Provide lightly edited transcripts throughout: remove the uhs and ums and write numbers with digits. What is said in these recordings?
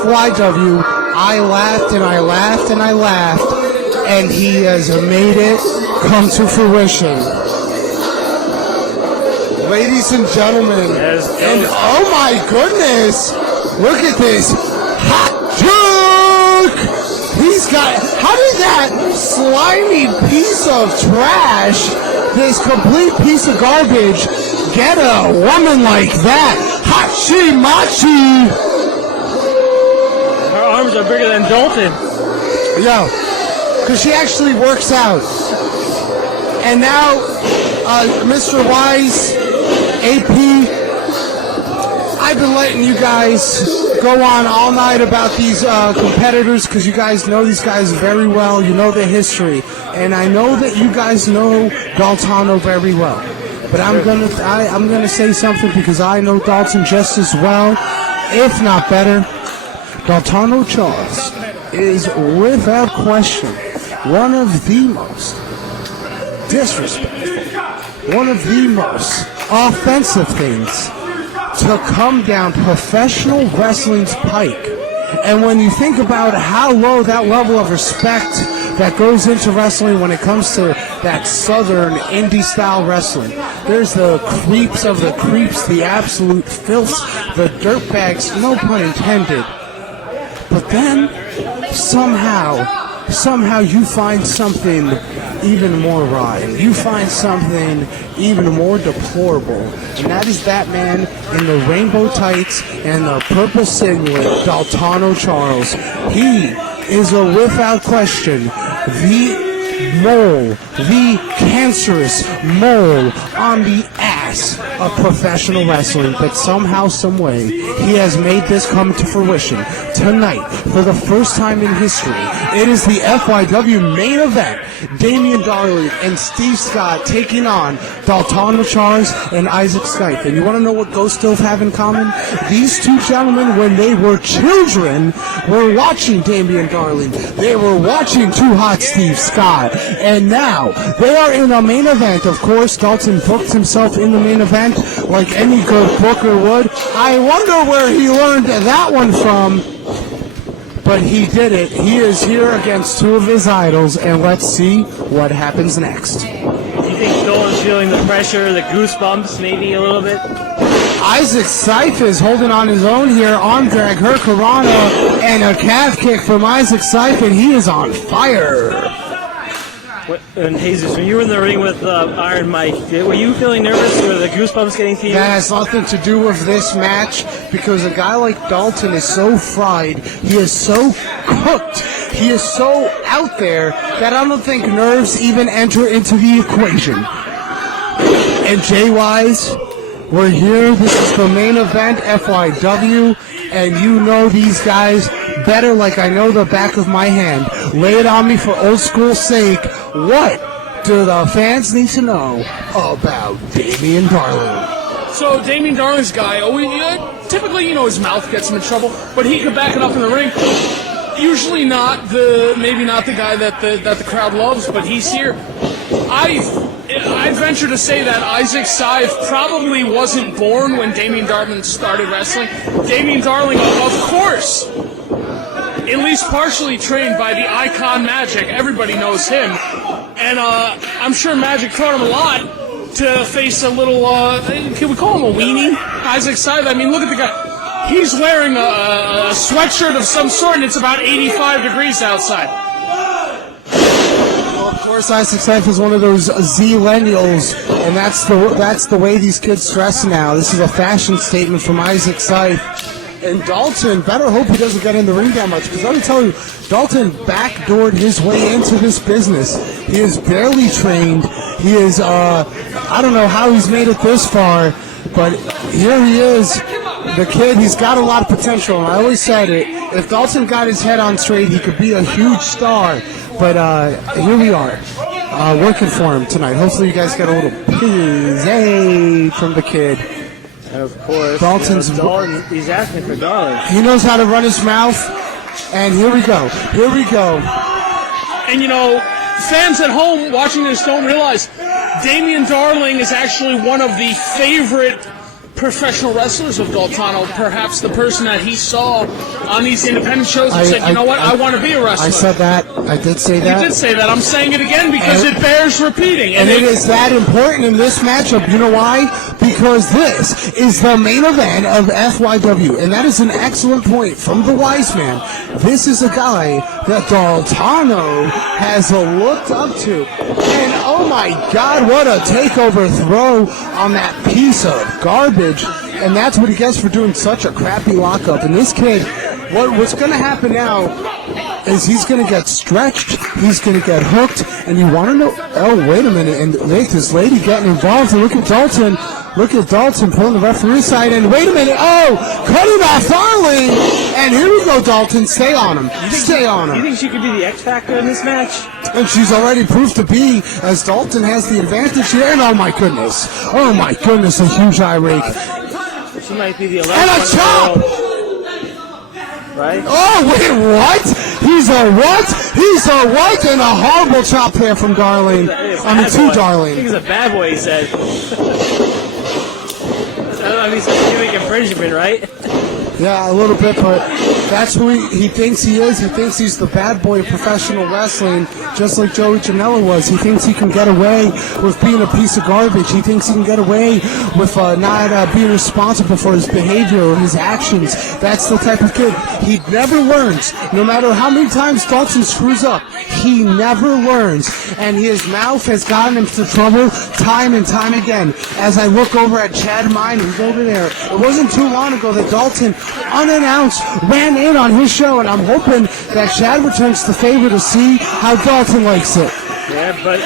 FYW, I laughed and I laughed and I laughed, and he has made it come to fruition. Ladies and gentlemen, and oh my goodness, look at this hot juke! He's got, how did that slimy piece of trash, this complete piece of garbage, get a woman like that? Hachi Machi! Her arms are bigger than Dalton. Yo, because she actually works out. And now, Mr. Wise, AP, I've been letting you guys go on all night about these competitors because you guys know these guys very well. You know their history. And I know that you guys know Daltano very well. But I'm gonna say something because I know Dalton just as well, if not better. Daltano Charles is, without question, one of the most disrespectful, one of the most offensive things to come down professional wrestling's pike. And when you think about how low that level of respect that goes into wrestling when it comes to that southern indie style wrestling, there's the creeps of the creeps, the absolute filth, the dirtbags, no pun intended. But then somehow you find something even more rotten. You find something even more deplorable. And that is that man in the rainbow tights and the purple singlet, Daltano Charles. He is, without question, the mole, the cancerous mole on the ass of professional wrestling. But somehow, someway, he has made this come to fruition. Tonight, for the first time in history, it is the FYW main event. Damien Darling and Steve Scott taking on Daltano Charles and Issac Scythe. And you want to know what Ghost-Dilf have in common? These two gentlemen, when they were children, were watching Damien Darling. They were watching Too Hot Steve Scott. And now, they are in a main event. Of course, Dalton booked himself in the main event like any good booker would. I wonder where he learned that one from. But he did it. He is here against two of his idols, and let's see what happens next. Do you think Dalton's feeling the pressure, the goosebumps, maybe a little bit? Issac Scythe is holding on his own here. Arm drag, Hurricanrana, and a calf kick from Issac Scythe, and he is on fire. And Jesus, when you were in the ring with Iron Mike, were you feeling nervous? Were the goosebumps getting to you? That has nothing to do with this match because a guy like Dalton is so fried, he is so cooked, he is so out there that I don't think nerves even enter into the equation. And Jay-Wise, we're here. This is the main event, FYW, and you know these guys better like I know the back of my hand. Lay it on me for old school's sake. What do the fans need to know about Damien Darling? So Damien Darling's guy, typically, his mouth gets him in trouble, but he could back it up in the ring. Usually maybe not the guy that the crowd loves, but he's here. I venture to say that Issac Scythe probably wasn't born when Damien Darling started wrestling. Damien Darling, of course, at least partially trained by the icon Magic. Everybody knows him. And I'm sure Magic taught him a lot to face a little, can we call him a weenie? Issac Scythe, I mean, look at the guy. He's wearing a sweatshirt of some sort, and it's about 85 degrees outside. Well, of course, Issac Scythe is one of those Z-lennials, and that's the way these kids dress now. This is a fashion statement from Issac Scythe. And Dalton, better hope he doesn't get in the ring that much, because let me tell you, Dalton backdoored his way into this business. He is barely trained. He is, I don't know how he's made it this far, but here he is. The kid, he's got a lot of potential, and I always said it. If Dalton got his head on straight, he could be a huge star. But here we are, working for him tonight. Hopefully you guys get a little pizzazz from the kid. And of course, Dalton, he's asking for Darling. He knows how to run his mouth, and here we go. Here we go. And fans at home watching this don't realize Damien Darling is actually one of the favorite professional wrestlers of Daltano, perhaps the person that he saw on these independent shows and said, you know what, I want to be a wrestler. I said that. I did say that. You did say that. I'm saying it again because it bears repeating. And it is that important in this matchup. You know why? Because this is the main event of FYW. And that is an excellent point from the wise man. This is a guy that Daltano has looked up to. And oh my God, what a takeover throw on that piece of garbage. And that's what he gets for doing such a crappy lockup. And this kid, what's going to happen now is he's going to get stretched, he's going to get hooked, and you want to know, oh, wait a minute, and this lady getting involved, and look at Dalton pulling the referee side, and wait a minute, oh, cutting off Darling, and here we go, Dalton, stay on him, stay on him. You think she could be the X Factor in this match? And she's already proved to be, as Dalton has the advantage here, and oh my goodness, a huge eye rake. She might be the 11th. And a chop! Right? Oh, wait, what? He's a what? And a horrible chop there from Darling. To Darling. I think he's a bad boy, he said. I don't know if he's doing infringement, right? Yeah, a little bit, but that's who he thinks he is. He thinks he's the bad boy of professional wrestling, just like Joey Janela was. He thinks he can get away with being a piece of garbage. He thinks he can get away with not being responsible for his behavior or his actions. That's the type of kid. He never learns. No matter how many times Dalton screws up, he never learns. And his mouth has gotten him into trouble time and time again. As I look over at Chad Mine, who's over there, it wasn't too long ago that Dalton unannounced ran in on his show, and I'm hoping that Chad returns the favor to see how Dalton likes it. Yeah, but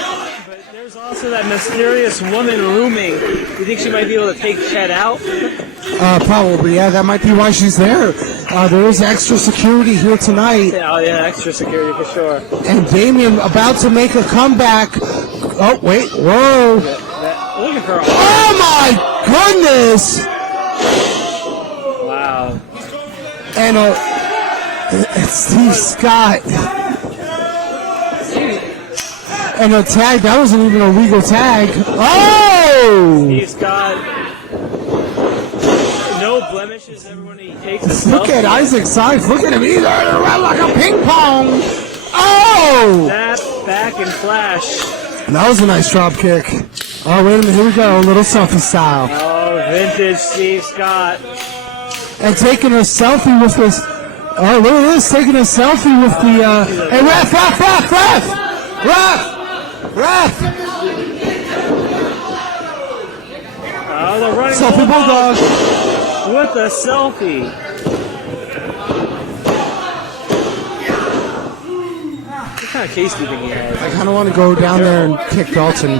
there's also that mysterious woman looming. You think she might be able to take Chad out? Probably, yeah. That might be why she's there. There is extra security here tonight. Oh, yeah, extra security for sure. And Damien about to make a comeback. Oh, wait, whoa. Look at her. Oh, my goodness. Wow. And it's Steve Scott. And a tag, that wasn't even a legal tag. Oh! Steve Scott. No blemishes, everyone he takes. Look at Isaac Scythe. Look at him. He's around like a ping pong. Oh! Snap, back, and flash. That was a nice drop kick. Oh, wait a minute. Here we go. A little selfie style. Oh, vintage Steve Scott. And taking a selfie with this. Oh, look at this. Taking a selfie with the. Hey, ref! Oh, the running Selfie bulldog. With a selfie. What kind of case do you think he has? I kind of want to go down there and kick Dalton.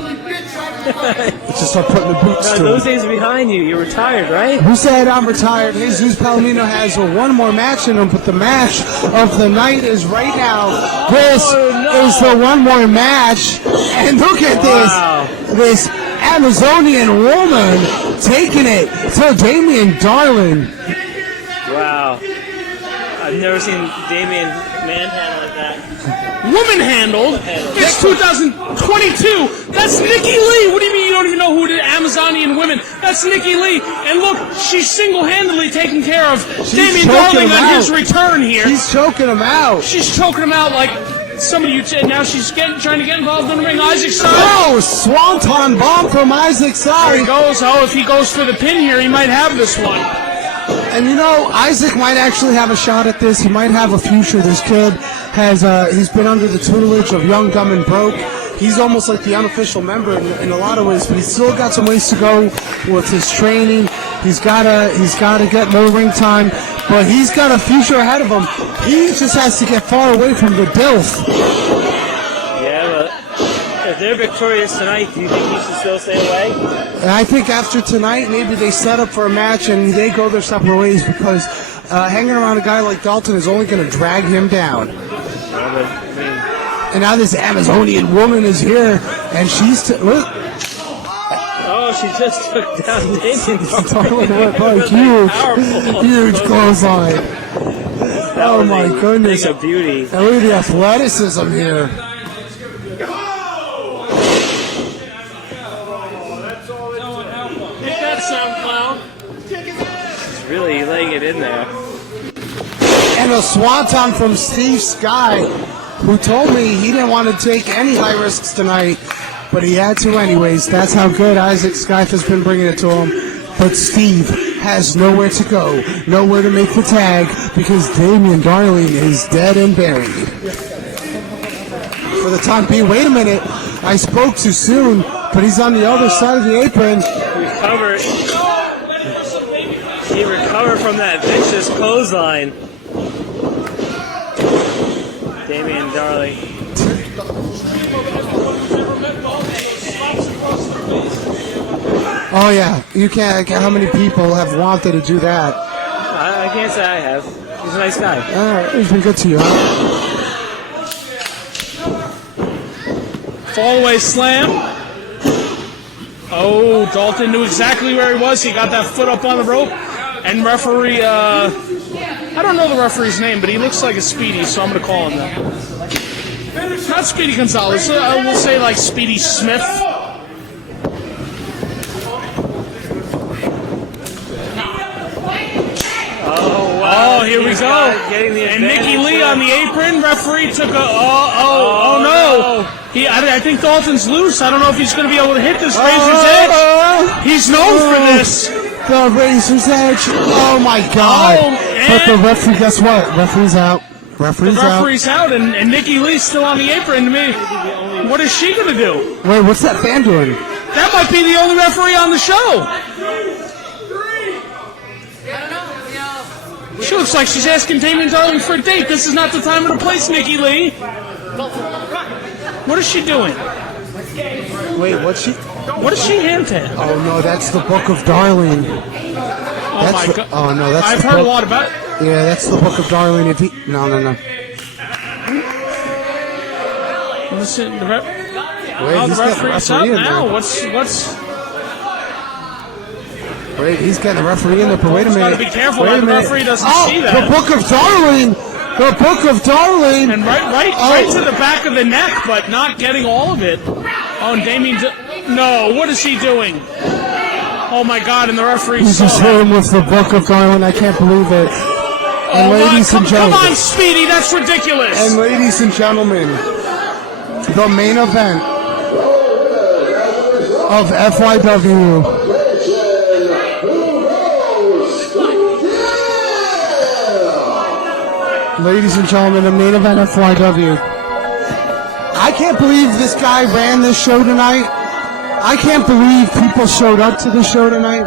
Just start putting the boots No, to those him. days are behind you. You're retired, right? Who said I'm retired? Jesus Palomino has one more match in him, but the match of the night is right now. This is the one more match. And look at this Amazonian woman taking it to Damien Darling. Wow. I've never seen Damien manhandle like that. Woman handled. It's 2022. That's Nikki Lee. What do you mean you don't even know who the Amazonian women? That's Nikki Lee. And look, she's single-handedly taking care of Damien Darling on his return here. She's choking him out. She's choking him out like somebody you said. Now she's trying to get involved in the ring. Isaac Scythe. Oh, swanton bomb from Isaac Scythe. There he goes. Oh, if he goes for the pin here, he might have this one. And you know, Isaac might actually have a shot at this. He might have a future. This kid has, he's been under the tutelage of Young, Dumb, and Broke. He's almost like the unofficial member in a lot of ways, but he's still got some ways to go with his training. He's gotta get more ring time, but he's got a future ahead of him. He just has to get far away from the Dilf. Yeah, but if they're victorious tonight, do you think he should still stay away? And I think after tonight, maybe they set up for a match and they go their separate ways, because hanging around a guy like Dalton is only going to drag him down. And now this Amazonian woman is here, and she's look. Oh, she just took down Damien. Huge clothesline. Oh my goodness! A beauty. And look at the athleticism here. Hit that sound cloud. a swanton from Steve Sky, who told me he didn't want to take any high risks tonight, but he had to anyways. That's how good Isaac Scythe has been bringing it to him. But Steve has nowhere to go, nowhere to make the tag, because Damien Darling is dead and buried. For the time being, wait a minute, I spoke too soon, but he's on the other side of the apron. He recovered from that vicious clothesline. Damien Darling. Oh yeah, you can't. How many people have wanted to do that? I can't say I have. He's a nice guy. All right, he's been good to you, huh? Fallaway slam. Oh, Dalton knew exactly where he was. He got that foot up on the rope. And referee, I don't know the referee's name, but he looks like a Speedy, so I'm going to call him that. Not Speedy Gonzalez. I will say like Speedy Smith. Oh, here we go. And Nikki Lee on the apron. Referee took a. Oh no. I think Dalton's loose. I don't know if he's going to be able to hit this Razor's Edge. He's known for this. The Razor's Edge. Oh my God. But the referee, guess what? Referee's out. Referee's out, and Nikki Lee's still on the apron. To me, what is she going to do? Wait, what's that fan doing? That might be the only referee on the show. She looks like she's asking Damien Darling for a date. This is not the time or the place, Nikki Lee. What is she doing? Wait, what's she? What is she hinting? Oh no, that's the Book of Darling. Oh my God! Oh no, that's. I've heard a lot about it. Yeah, that's the Book of Darling. If he, no. Listen, the he's referee's out now. What's? Wait, he's getting the referee in there. But wait a minute. Got to be careful that the referee doesn't see that. The Book of Darling. The Book of Darling. And right to the back of the neck, but not getting all of it. Oh, and Damien's. No, what is he doing? Oh my God! And the referee. He's just hit him with the Book of Darling. I can't believe it. And ladies and gentlemen, come on, Speedy, that's ridiculous. And ladies and gentlemen, the main event of FYW. Ladies and gentlemen, the main event of FYW. I can't believe this guy ran this show tonight. I can't believe people showed up to the show tonight.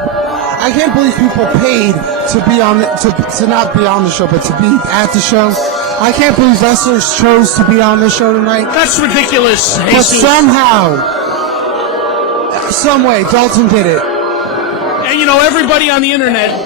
I can't believe people paid to be on to not be on the show, but to be at the show. I can't believe wrestlers chose to be on the show tonight. That's ridiculous. But somehow, some way, Dalton did it. And everybody on the internet